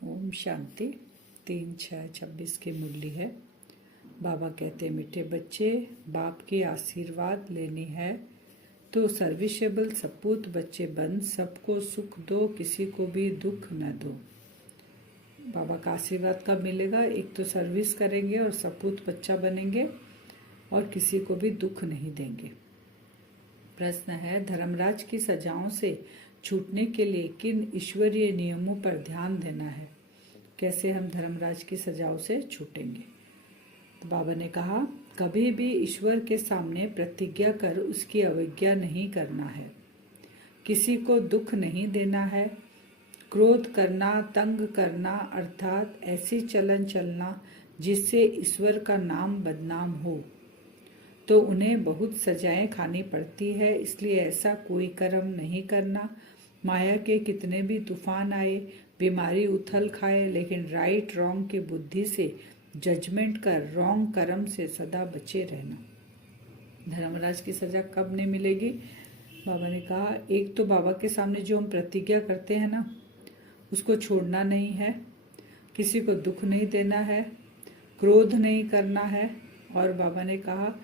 ओम शांति। 3/6/26 की मुरली है। बाबा कहते मीठे बच्चे, बाप की आशीर्वाद लेनी है तो सर्विसेबल सपूत बच्चे बन सबको सुख दो, किसी को भी दुख न दो। बाबा का आशीर्वाद कब मिलेगा? एक तो सर्विस करेंगे और सपूत बच्चा बनेंगे और किसी को भी दुख नहीं देंगे। प्रश्न है, धर्मराज की सजाओं से छूटने के लिए किन ईश्वरीय नियमों पर ध्यान देना है? कैसे हम धर्मराज की सजाओं से छूटेंगे? तो बाबा ने कहा, कभी भी ईश्वर के सामने प्रतिज्ञा कर उसकी अवज्ञा नहीं करना है, किसी को दुख नहीं देना है, क्रोध करना, तंग करना अर्थात ऐसी चलन चलना जिससे ईश्वर का नाम बदनाम हो तो उन्हें बहुत सजाएं खानी पड़ती है। इसलिए ऐसा कोई कर्म नहीं करना। माया के कितने भी तूफान आए, बीमारी उथल खाए, लेकिन राइट रॉन्ग की बुद्धि से जजमेंट कर रॉन्ग कर्म से सदा बचे रहना। धर्मराज की सजा कब नहीं मिलेगी? बाबा ने कहा, एक तो बाबा के सामने जो हम प्रतिज्ञा करते हैं ना, उसको छोड़ना नहीं है, किसी को दुख नहीं देना है, क्रोध नहीं करना है। और बाबा ने कहा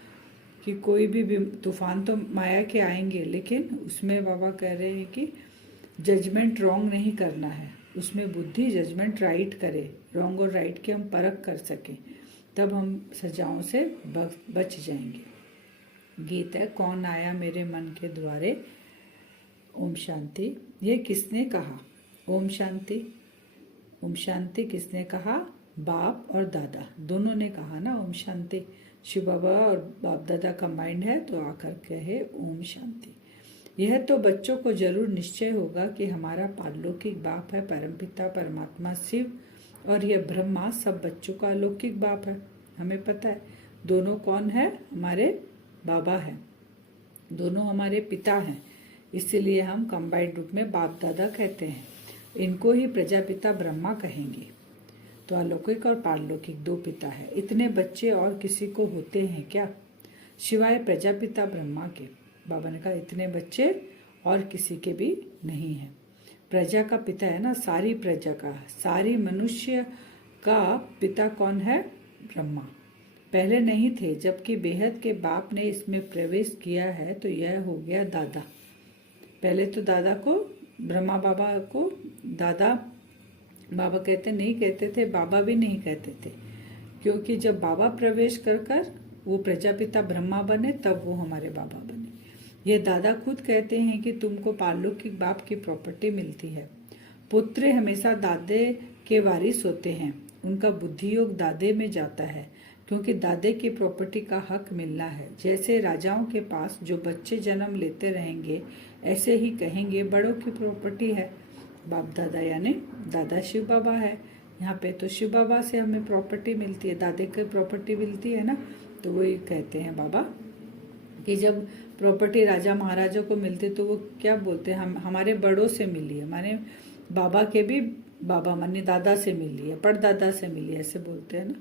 कि कोई भी तूफान तो माया के आएंगे, लेकिन उसमें बाबा कह रहे हैं कि जजमेंट रॉन्ग नहीं करना है, उसमें बुद्धि जजमेंट राइट करे, रॉन्ग और राइट की हम परख कर सकें, तब हम सजाओं से बच जाएंगे। गीत है, कौन आया मेरे मन के द्वारे। ओम शांति। ये किसने कहा? ओम शांति। ओम शांति किसने कहा? बाप और दादा दोनों ने कहा ना ओम शांति। शिव बाबा और बाप दादा कंबाइंड है तो आकर कहे ओम शांति। यह तो बच्चों को जरूर निश्चय होगा कि हमारा पारलौकिक बाप है परमपिता परमात्मा शिव, और यह ब्रह्मा सब बच्चों का अलौकिक बाप है। हमें पता है दोनों कौन है? हमारे बाबा है, दोनों हमारे पिता हैं, इसीलिए हम कंबाइंड रूप में बाप दादा कहते हैं। इनको ही प्रजापिता ब्रह्मा कहेंगे। तो अलौकिक और पारलौकिक दो पिता है। इतने बच्चे और किसी को होते हैं क्या, सिवाय प्रजापिता ब्रह्मा के? बाबा ने कहा, इतने बच्चे और किसी के भी नहीं है। प्रजा का पिता है ना, सारी प्रजा का, सारी मनुष्य का पिता कौन है? ब्रह्मा। पहले नहीं थे, जबकि बेहद के बाप ने इसमें प्रवेश किया है तो यह हो गया दादा। पहले तो दादा को, ब्रह्मा बाबा को दादा बाबा कहते नहीं कहते थे, बाबा भी नहीं कहते थे, क्योंकि जब बाबा प्रवेश कर कर वो प्रजापिता ब्रह्मा बने तब वो हमारे बाबा बने। ये दादा खुद कहते हैं कि तुमको पारलौकिक बाप की प्रॉपर्टी मिलती है। पुत्र हमेशा दादे के वारिस होते हैं, उनका बुद्धि योग दादे में जाता है, क्योंकि दादे की प्रॉपर्टी का हक मिलना है। जैसे राजाओं के पास जो बच्चे जन्म लेते रहेंगे, ऐसे ही कहेंगे बड़ों की प्रॉपर्टी है। बाप दादा यानी दादा शिव बाबा है। यहाँ पे तो शिव बाबा से हमें प्रॉपर्टी मिलती है, दादे की प्रॉपर्टी मिलती है ना। तो वही कहते हैं बाबा कि जब प्रॉपर्टी राजा महाराजा को मिलती तो वो क्या बोलते हैं, हम हमारे बड़ों से मिली है, माने बाबा के भी बाबा माने दादा से मिली है, परदादा से मिली है, ऐसे बोलते हैं ना।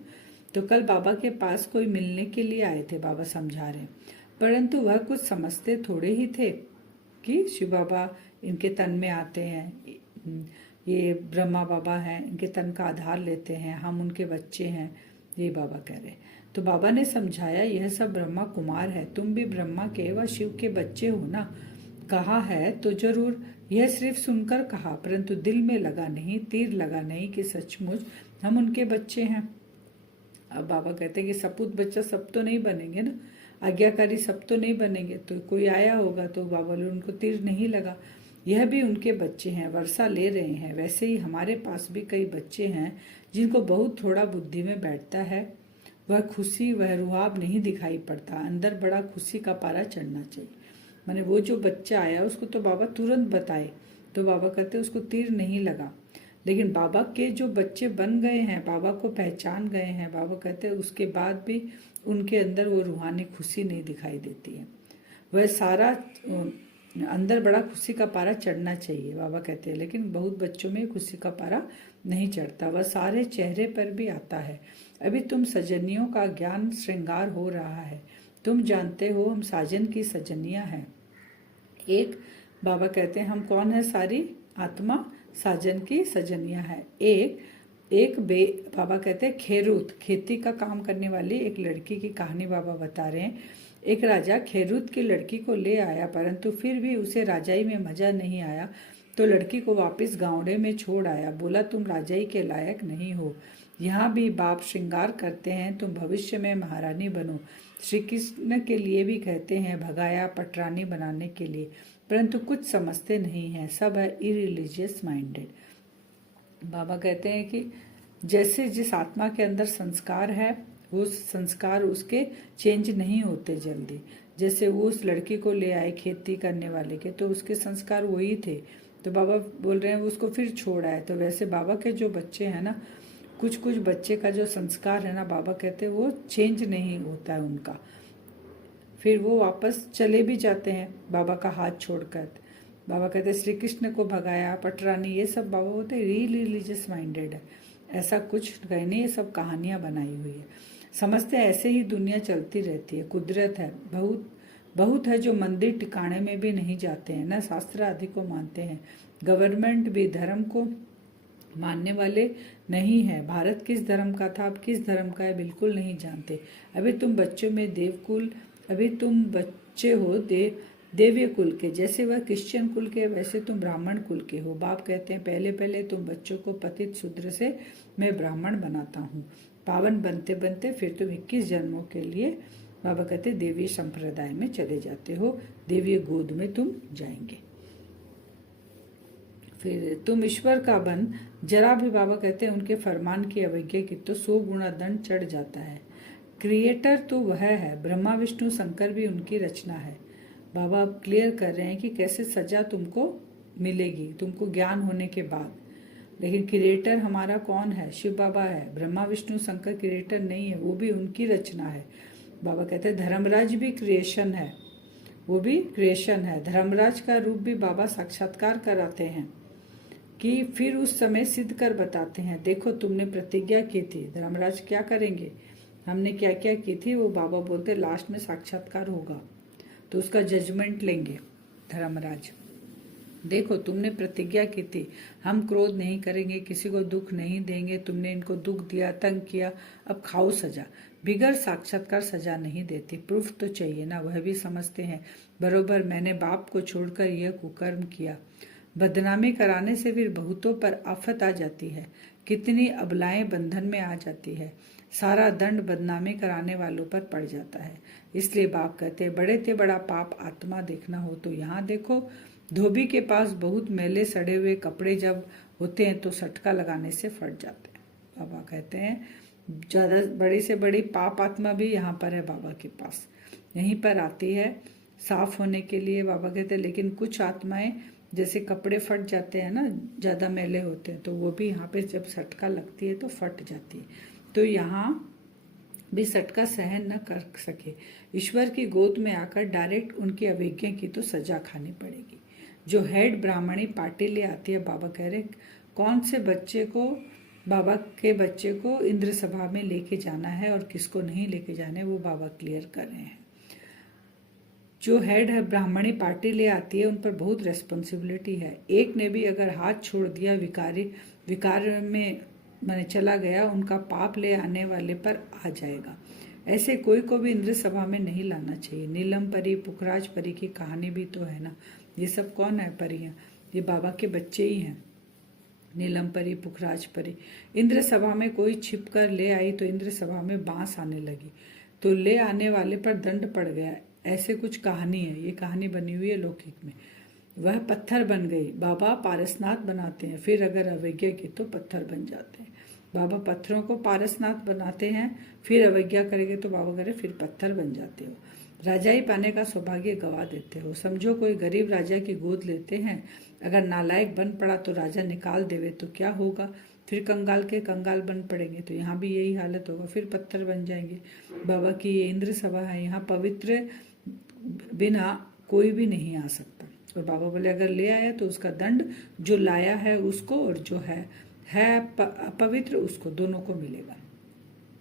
तो कल बाबा के पास कोई मिलने के लिए आए थे, बाबा समझा रहे, परंतु वह कुछ समझते थोड़े ही थे कि शिव बाबा इनके तन में आते हैं, ये ब्रह्मा बाबा हैं, इनके तन का आधार लेते हैं, हम उनके बच्चे हैं, ये बाबा कह रहे। तो बाबा ने समझाया, यह सब ब्रह्मा कुमार है, तुम भी ब्रह्मा के व शिव के बच्चे हो ना। कहा है तो जरूर, यह सिर्फ सुनकर कहा, परंतु दिल में लगा नहीं, तीर लगा नहीं कि सचमुच हम उनके बच्चे हैं। अब बाबा कहते हैं कि सपूत बच्चा सब तो नहीं बनेंगे ना, आज्ञाकारी सब तो नहीं बनेंगे, तो कोई आया होगा तो बाबा ने उनको तीर नहीं लगा। यह भी उनके बच्चे हैं, वर्षा ले रहे हैं। वैसे ही हमारे पास भी कई बच्चे हैं जिनको बहुत थोड़ा बुद्धि में बैठता है, वह खुशी वह रुहाब नहीं दिखाई पड़ता, अंदर बड़ा खुशी का पारा चढ़ना चाहिए। माने वो जो बच्चा आया उसको तो बाबा तुरंत बताए, तो बाबा कहते उसको तीर नहीं लगा। लेकिन बाबा के जो बच्चे बन गए हैं, बाबा को पहचान गए हैं, बाबा कहते हैं उसके बाद भी उनके अंदर वो रूहानी खुशी नहीं दिखाई देती है। वह सारा अंदर बड़ा खुशी का पारा चढ़ना चाहिए, बाबा कहते हैं, लेकिन बहुत बच्चों में खुशी का पारा नहीं चढ़ता, वह सारे चेहरे पर भी आता है। अभी तुम सजनियों का ज्ञान श्रृंगार हो रहा है, तुम जानते हो हम साजन की सजनियां हैं। एक बाबा कहते हैं हम कौन है? सारी आत्मा साजन की सजनियां है। बाबा कहते हैं खेरूत, खेती का काम करने वाली एक लड़की की कहानी बाबा बता रहे हैं। एक राजा खेरूत की लड़की को ले आया, परंतु फिर भी उसे राजाई में मजा नहीं आया, तो लड़की को वापस गाँवड़े में छोड़ आया। बोला, तुम राजाई के लायक नहीं हो। यहाँ भी बाप श्रृंगार करते हैं, तुम भविष्य में महारानी बनो। श्री कृष्ण के लिए भी कहते हैं, भगाया पटरानी बनाने के लिए, परंतु कुछ समझते नहीं हैं, सब है इरिलीजियस माइंडेड। बाबा कहते हैं कि जैसे जिस आत्मा के अंदर संस्कार है, वो संस्कार उसके चेंज नहीं होते जल्दी। जैसे वो उस लड़की को ले आए खेती करने वाले के, तो उसके संस्कार वही थे, तो बाबा बोल रहे हैं वो उसको फिर छोड़ आए। तो वैसे बाबा के जो बच्चे हैं ना, कुछ कुछ बच्चे का जो संस्कार है ना, बाबा कहते हैं वो चेंज नहीं होता है उनका, फिर वो वापस चले भी जाते हैं बाबा का हाथ छोड़कर। बाबा कहते हैं श्री कृष्ण को भगाया पटरानी, ये सब बाबा होते रिलीजियस माइंडेड है। ऐसा कुछ कहने, ये सब कहानियां बनाई हुई है। समझते हैं ऐसे ही दुनिया चलती रहती है, कुदरत है। बहुत है जो मंदिर टिकाणे में भी नहीं जाते हैं, न शास्त्र आदि को मानते हैं। गवर्नमेंट भी धर्म को मानने वाले नहीं है। भारत किस धर्म का था, अब किस धर्म का है, बिल्कुल नहीं जानते। अभी तुम बच्चों में देवकुल, अभी तुम बच्चे हो देव्य कुल के, जैसे वह क्रिश्चियन कुल के, वैसे तुम ब्राह्मण कुल के हो। बाप कहते हैं पहले पहले तुम बच्चों को पतित शूद्र से मैं ब्राह्मण बनाता हूँ। पावन बनते बनते फिर तुम 21 जन्मों के लिए, बाबा कहते देवी संप्रदाय में चले जाते हो, देवी गोद में तुम जाएंगे। फिर तुम ईश्वर का बन, जरा भी बाबा कहते हैं उनके फरमान की अवज्ञा की तो 100 गुना दंड चढ़ जाता है। क्रिएटर तो वह है, ब्रह्मा विष्णु शंकर भी उनकी रचना है। बाबा अब क्लियर कर रहे हैं कि कैसे सजा तुमको मिलेगी, तुमको ज्ञान होने के बाद। लेकिन क्रिएटर हमारा कौन है? शिव बाबा है। ब्रह्मा विष्णु शंकर क्रिएटर नहीं है, वो भी उनकी रचना है। बाबा कहते हैं धर्मराज भी क्रिएशन है, वो भी क्रिएशन है। धर्मराज का रूप भी बाबा साक्षात्कार कराते हैं कि फिर उस समय सिद्ध कर बताते हैं, देखो तुमने प्रतिज्ञा की थी। धर्मराज क्या करेंगे, हमने क्या क्या की थी, वो बाबा बोलते लास्ट में साक्षात्कार होगा तो उसका जजमेंट लेंगे धर्मराज। देखो तुमने प्रतिज्ञा की थी, हम क्रोध नहीं करेंगे, किसी को दुख नहीं देंगे, तुमने इनको दुख दिया, तंग किया, अब खाओ सजा। बिगर साक्षात्कार सजा नहीं देती, प्रूफ तो चाहिए ना। वह भी समझते हैं बरोबर मैंने बाप को छोड़कर यह कुकर्म किया। बदनामी कराने से फिर बहुतों पर आफत आ जाती है, कितनी अबलाएं बंधन में आ जाती है। सारा दंड बदनामी कराने वालों पर पड़ जाता है। इसलिए बाप कहते हैं बड़े ते बड़ा पाप आत्मा देखना हो तो यहाँ देखो। धोबी के पास बहुत मैले सड़े हुए कपड़े जब होते हैं तो सटका लगाने से फट जाते हैं। बाबा कहते हैं ज्यादा बड़ी से बड़ी पाप आत्मा भी यहाँ पर है, बाबा के पास यहीं पर आती है साफ होने के लिए। बाबा कहते हैं लेकिन कुछ आत्माएं जैसे कपड़े फट जाते हैं ना, ज्यादा मैले होते हैं, तो वो भी यहाँ पे जब सटका लगती है तो फट जाती है। तो यहाँ भी सटका सहन न कर सके, ईश्वर की गोद में आकर डायरेक्ट उनकी अवज्ञा की तो सजा खानी पड़ेगी। जो हेड ब्राह्मणी पार्टी ले आती है, बाबा कह रहे कौन से बच्चे को, बाबा के बच्चे को इंद्र सभा में लेके जाना है और किसको नहीं लेके जाना है, वो बाबा क्लियर कर रहे हैं। जो हेड है ब्राह्मणी पार्टी ले आती है, उन पर बहुत रेस्पॉन्सिबिलिटी है। एक ने भी अगर हाथ छोड़ दिया, विकार में मैंने चला गया, उनका पाप ले आने वाले पर आ जाएगा। ऐसे कोई को भी इंद्र सभा में नहीं लाना चाहिए। नीलम परी, पुखराज परी की कहानी भी तो है ना। ये सब कौन है परियां? ये बाबा के बच्चे ही हैं। नीलम परी, पुखराज परी। इंद्र सभा में कोई छिप कर ले आई तो इंद्र सभा में बांस आने लगी, तो ले आने वाले पर दंड पड़ गया। ऐसे कुछ कहानी है, ये कहानी बनी हुई है लौकिक में। वह पत्थर बन गई। बाबा पारसनाथ बनाते हैं, फिर अगर अवज्ञा की तो पत्थर बन जाते हैं। बाबा पत्थरों को पारसनाथ बनाते हैं, फिर अवज्ञा करेंगे तो बाबा करे फिर पत्थर बन जाते हो। राजाई पाने का सौभाग्य गवा देते हो। समझो कोई गरीब राजा की गोद लेते हैं, अगर नालायक बन पड़ा तो राजा निकाल देवे तो क्या होगा? फिर कंगाल के कंगाल बन पड़ेंगे, तो यहाँ भी यही हालत होगा, फिर पत्थर बन जाएंगे। बाबा की ये इंद्र सभा है, यहाँ पवित्र बिना कोई भी नहीं आ सकता। और बाबा बोले अगर ले आया तो उसका दंड जो लाया है उसको और जो है पवित्र उसको, दोनों को मिलेगा।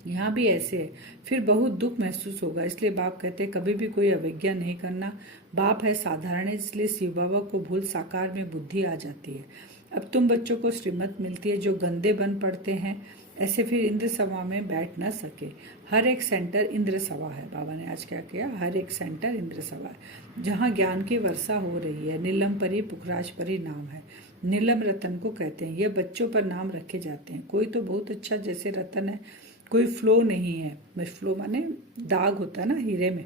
यहाँ भी ऐसे है, फिर बहुत दुख महसूस होगा। इसलिए बाप कहते हैं कभी भी कोई अवज्ञा नहीं करना। बाप है साधारण है, इसलिए शिव बाबा को भूल साकार में बुद्धि आ जाती है। अब तुम बच्चों को श्रीमत मिलती है, जो गंदे बन पड़ते हैं ऐसे फिर इंद्र सभा में बैठ न सके। हर एक सेंटर इंद्र सभा है। बाबा ने आज क्या किया, हर एक सेंटर इंद्र सभा है, जहाँ ज्ञान की वर्षा हो रही है। नीलम परी पुखराज परी नाम है। नीलम रतन को कहते हैं। ये बच्चों पर नाम रखे जाते हैं। कोई तो बहुत अच्छा जैसे रतन है, कोई फ्लो नहीं है। फ्लो माने दाग होता है ना हीरे में,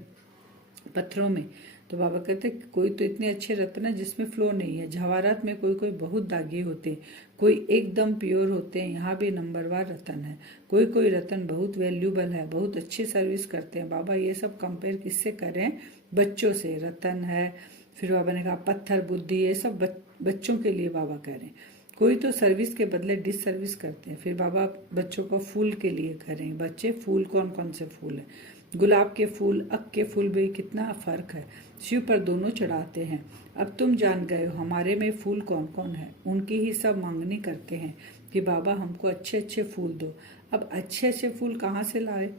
पत्थरों में। तो बाबा कहते कोई तो इतने अच्छे रत्न है जिसमें फ्लो नहीं है। जवाहरात में कोई कोई बहुत दागी होते हैं, कोई एकदम प्योर होते हैं। यहाँ भी नंबरवार रतन है। कोई कोई रतन बहुत वैल्यूबल है, बहुत अच्छी सर्विस करते हैं। बाबा ये सब कंपेयर किससे करें, बच्चों से। रतन है, फिर बाबा ने कहा पत्थर बुद्धि, ये सब बच्चों के लिए बाबा कह रहे हैं। कोई तो सर्विस के बदले डिस सर्विस करते हैं। फिर बाबा बच्चों को फूल के लिए करें। बच्चे फूल कौन कौन से फूल है, गुलाब के फूल, अक के फूल भी कितना फर्क है। शिव पर दोनों चढ़ाते हैं। अब तुम जान गए हो हमारे में फूल कौन कौन है। उनकी ही सब मांगनी करते हैं कि बाबा हमको अच्छे अच्छे फूल दो। अब अच्छे अच्छे फूल कहाँ से लाए।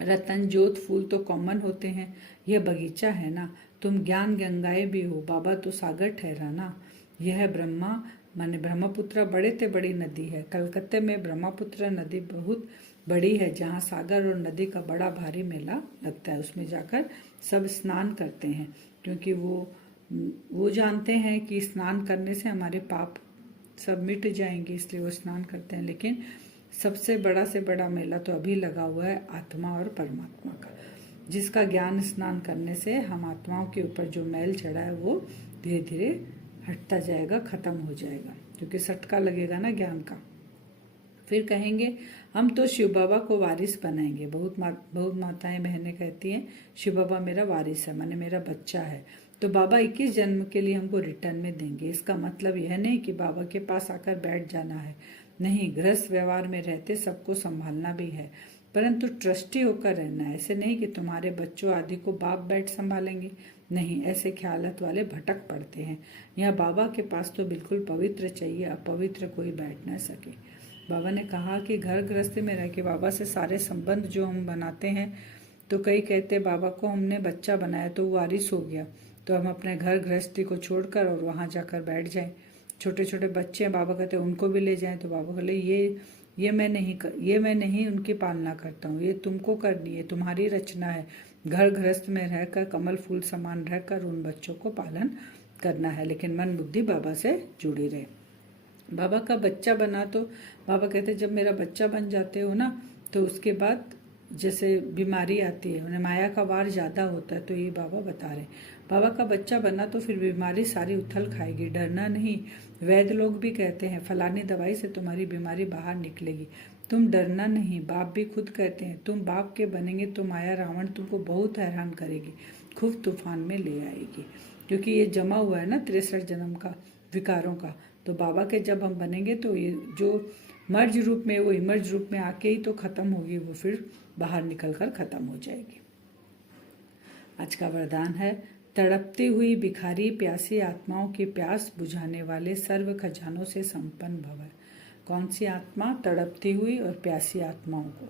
रतन जोत फूल तो कॉमन होते हैं। यह बगीचा है ना, तुम ज्ञान गंगाएं भी हो। बाबा तो सागर ठहरा ना। यह ब्रह्मा माने ब्रह्मपुत्र बड़े ते बड़ी नदी है। कलकत्ते में ब्रह्मपुत्र नदी बहुत बड़ी है, जहाँ सागर और नदी का बड़ा भारी मेला लगता है। उसमें जाकर सब स्नान करते हैं, क्योंकि वो जानते हैं कि स्नान करने से हमारे पाप सब मिट जाएंगे, इसलिए वो स्नान करते हैं। लेकिन सबसे बड़ा से बड़ा मेला तो अभी लगा हुआ है आत्मा और परमात्मा का, जिसका ज्ञान स्नान करने से हम आत्माओं के ऊपर जो मैल चढ़ा है वो धीरे धीरे हटता जाएगा, खत्म हो जाएगा, क्योंकि सटका लगेगा ना ज्ञान का। फिर कहेंगे हम तो शिव बाबा को वारिस बनाएंगे। बहुत माताएं बहनें कहती हैं शिव बाबा मेरा वारिस है, माने मेरा बच्चा है, तो बाबा 21 जन्म के लिए हमको रिटर्न में देंगे। इसका मतलब यह नहीं कि बाबा के पास आकर बैठ जाना है, नहीं। गृहस्थ व्यवहार में रहते सबको संभालना भी है, परंतु ट्रस्टी होकर रहना है। ऐसे नहीं कि तुम्हारे बच्चों आदि को बाप बैठ संभालेंगे, नहीं। ऐसे ख्यालत वाले भटक पड़ते हैं। यहाँ बाबा के पास तो बिल्कुल पवित्र चाहिए, अपवित्र कोई बैठ न सके। बाबा ने कहा कि घर गृहस्थी में रह के बाबा से सारे संबंध जो हम बनाते हैं, तो कई कहते बाबा को हमने बच्चा बनाया तो वो वारिस हो गया, तो हम अपने घर गृहस्थी को छोड़कर और वहाँ जाकर बैठ जाएं। छोटे छोटे बच्चे हैं, बाबा कहते हैं उनको भी ले जाएं, तो बाबा बोले ये मैं नहीं उनकी पालना करता हूँ, ये तुमको करनी है, तुम्हारी रचना है। घर गृहस्थ में रहकर कमल फूल समान रहकर उन बच्चों को पालन करना है, लेकिन मन बुद्धि बाबा से जुड़ी रहे। बाबा का बच्चा बना, तो बाबा कहते जब मेरा बच्चा बन जाते हो ना, तो उसके बाद जैसे बीमारी आती है, उन्हें माया का वार ज़्यादा होता है, तो ये बाबा बता रहे। बाबा का बच्चा बना तो फिर बीमारी सारी उथल खाएगी, डरना नहीं। वैद्य लोग भी कहते हैं फलानी दवाई से तुम्हारी बीमारी बाहर निकलेगी, तुम डरना नहीं। बाप भी खुद कहते हैं तुम बाप के बनेंगे तो माया रावण तुमको बहुत हैरान करेगी, खूब तूफान में ले आएगी, क्योंकि ये जमा हुआ है ना 63 जन्म का विकारों का। तो बाबा के जब हम बनेंगे तो ये जो मर्ज रूप में, वो इमर्ज रूप में आके ही तो खत्म होगी, वो फिर बाहर निकलकर खत्म हो जाएगी। आज का वरदान है तड़पती हुई भिखारी प्यासी आत्माओं की प्यास बुझाने वाले सर्व खजानों से संपन्न भव। कौन सी आत्मा? तड़पती हुई और प्यासी आत्माओं को।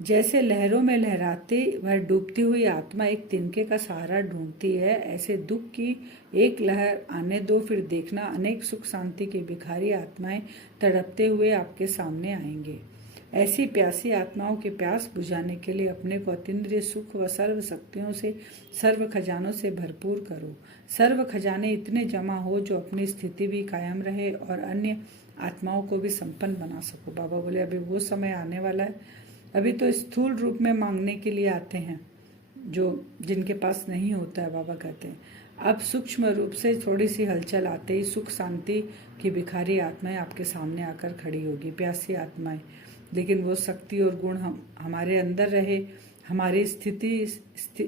जैसे लहरों में लहराती वह डूबती हुई आत्मा एक तिनके का सहारा ढूंढती है, ऐसे दुख की एक लहर आने दो, फिर देखना अनेक सुख शांति की भिखारी आत्माएं तड़पते हुए आपके सामने आएंगे। ऐसी प्यासी आत्माओं की प्यास बुझाने के लिए अपने को अतीन्द्रिय सुख व सर्व शक्तियों से, सर्व खजानों से भरपूर करो। सर्व खजाने इतने जमा हो जो अपनी स्थिति भी कायम रहे और अन्य आत्माओं को भी संपन्न बना सको। बाबा बोले अभी वो समय आने वाला है। अभी तो स्थूल रूप में मांगने के लिए आते हैं जो जिनके पास नहीं होता है। बाबा कहते हैं अब सूक्ष्म रूप से थोड़ी सी हलचल आते ही सुख शांति की भिखारी आत्माएं आपके सामने आकर खड़ी होगी, प्यासी आत्माएं। लेकिन वो शक्ति और गुण हमारे अंदर रहे, हमारी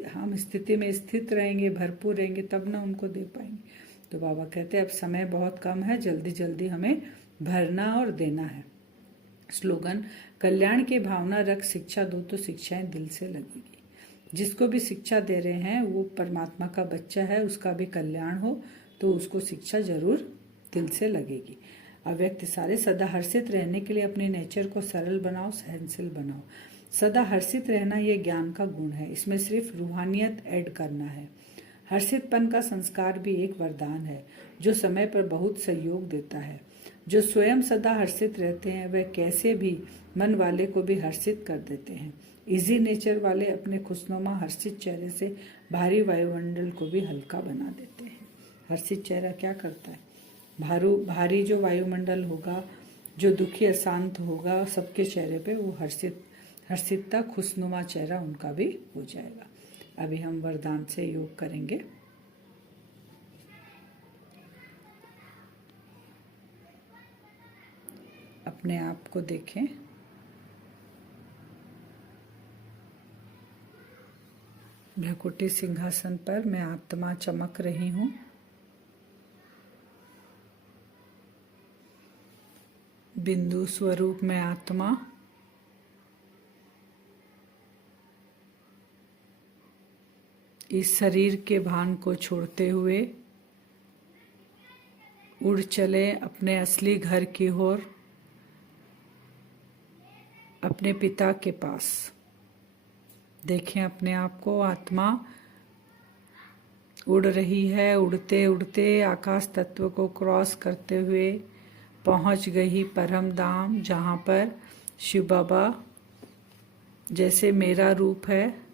हम स्थिति में स्थित रहेंगे, भरपूर रहेंगे, तब ना उनको दे पाएंगे। तो बाबा कहते हैं अब समय बहुत कम है, जल्दी जल्दी हमें भरना और देना है। स्लोगन कल्याण की भावना रख शिक्षा दो तो शिक्षाएं दिल से लगेगी। जिसको भी शिक्षा दे रहे हैं वो परमात्मा का बच्चा है, उसका भी कल्याण हो तो उसको शिक्षा जरूर दिल से लगेगी। अव्यक्त सारे सदा हर्षित रहने के लिए अपने नेचर को सरल बनाओ, सहनशील बनाओ। सदा हर्षित रहना ये ज्ञान का गुण है, इसमें सिर्फ रूहानियत ऐड करना है। हर्षितपन का संस्कार भी एक वरदान है जो समय पर बहुत सहयोग देता है। जो स्वयं सदा हर्षित रहते हैं वह कैसे भी मन वाले को भी हर्षित कर देते हैं। इजी नेचर वाले अपने खुशनुमा हर्षित चेहरे से भारी वायुमंडल को भी हल्का बना देते हैं। हर्षित चेहरा क्या करता है? भारी जो वायुमंडल होगा, जो दुखी अशांत होगा, सबके चेहरे पे वो हर्षितता खुशनुमा चेहरा उनका भी हो जाएगा। अभी हम वरदान से योग करेंगे। अपने आप को देखें। भ्रकुटी सिंहासन पर मैं आत्मा चमक रही हूँ। बिंदु स्वरूप में आत्मा इस शरीर के भान को छोड़ते हुए उड़ चले अपने असली घर की ओर, अपने पिता के पास। देखें अपने आप को, आत्मा उड़ रही है। उड़ते उड़ते आकाश तत्व को क्रॉस करते हुए पहुंच गई परम धाम, जहाँ पर शिव बाबा, जैसे मेरा रूप है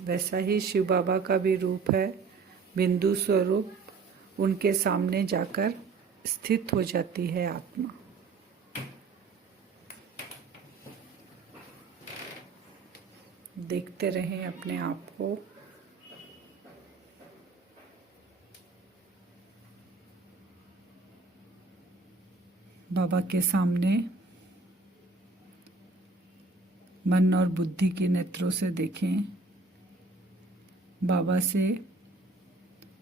वैसा ही शिव बाबा का भी रूप है, बिंदु स्वरूप। उनके सामने जाकर स्थित हो जाती है आत्मा। देखते रहें अपने आप को। बाबा के सामने मन और बुद्धि के नेत्रों से देखें। बाबा से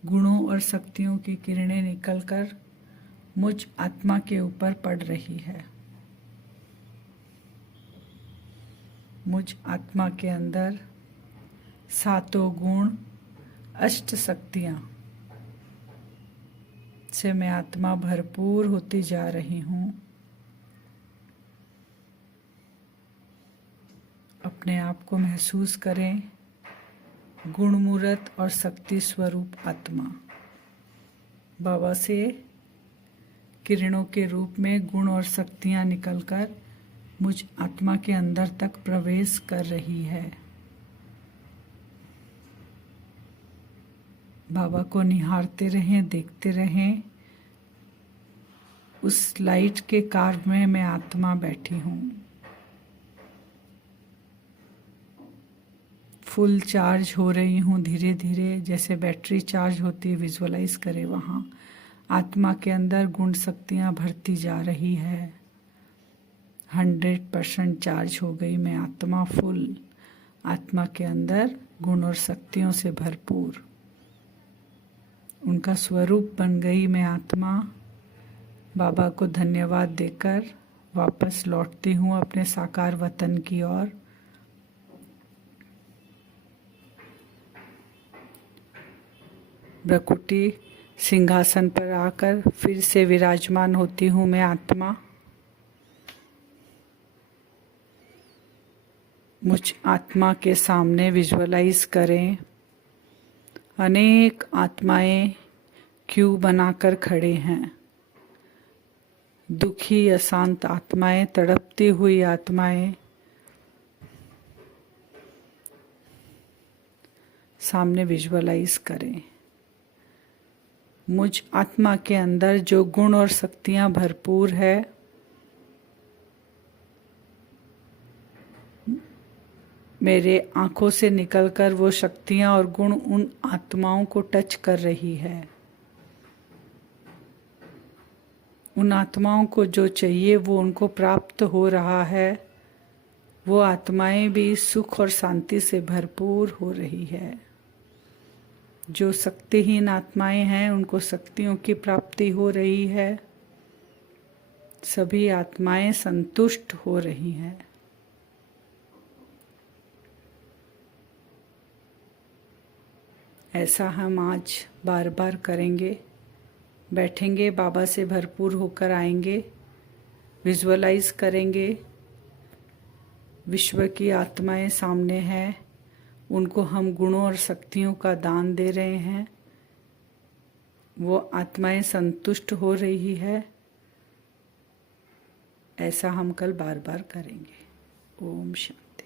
गुणों और शक्तियों की किरणें निकलकर मुझ आत्मा के ऊपर पड़ रही है। मुझ आत्मा के अंदर सातों गुण, अष्ट शक्तियाँ से मैं आत्मा भरपूर होती जा रही हूँ। अपने आप को महसूस करें गुणमूर्त और शक्ति स्वरूप आत्मा। बाबा से किरणों के रूप में गुण और शक्तियाँ निकलकर मुझ आत्मा के अंदर तक प्रवेश कर रही है। बाबा को निहारते रहें, देखते रहें। उस लाइट के कार में मैं आत्मा बैठी हूँ। फुल चार्ज हो रही हूँ धीरे धीरे, जैसे बैटरी चार्ज होती है। विजुअलाइज करें वहाँ आत्मा के अंदर गुण शक्तियाँ भरती जा रही है। 100% चार्ज हो गई मैं आत्मा, फुल। आत्मा के अंदर गुण और शक्तियों से भरपूर उनका स्वरूप बन गई मैं आत्मा। बाबा को धन्यवाद देकर वापस लौटती हूँ अपने साकार वतन की ओर। भ्रकुटी सिंहासन पर आकर फिर से विराजमान होती हूँ मैं आत्मा। मुझ आत्मा के सामने विजुअलाइज करें अनेक आत्माएं क्यू बनाकर खड़े हैं। दुखी अशांत आत्माएं, तड़पती हुई आत्माएं सामने विजुअलाइज करें। मुझ आत्मा के अंदर जो गुण और शक्तियां भरपूर है, मेरे आंखों से निकलकर वो शक्तियां और गुण उन आत्माओं को टच कर रही है। उन आत्माओं को जो चाहिए वो उनको प्राप्त हो रहा है। वो आत्माएं भी सुख और शांति से भरपूर हो रही है। जो शक्तिहीन आत्माएं हैं उनको शक्तियों की प्राप्ति हो रही है। सभी आत्माएं संतुष्ट हो रही हैं। ऐसा हम आज बार बार करेंगे। बैठेंगे, बाबा से भरपूर होकर आएंगे, विजुअलाइज करेंगे विश्व की आत्माएं सामने हैं, उनको हम गुणों और शक्तियों का दान दे रहे हैं। वो आत्माएं संतुष्ट हो रही है, ऐसा हम कल बार बार करेंगे। ओम शांति।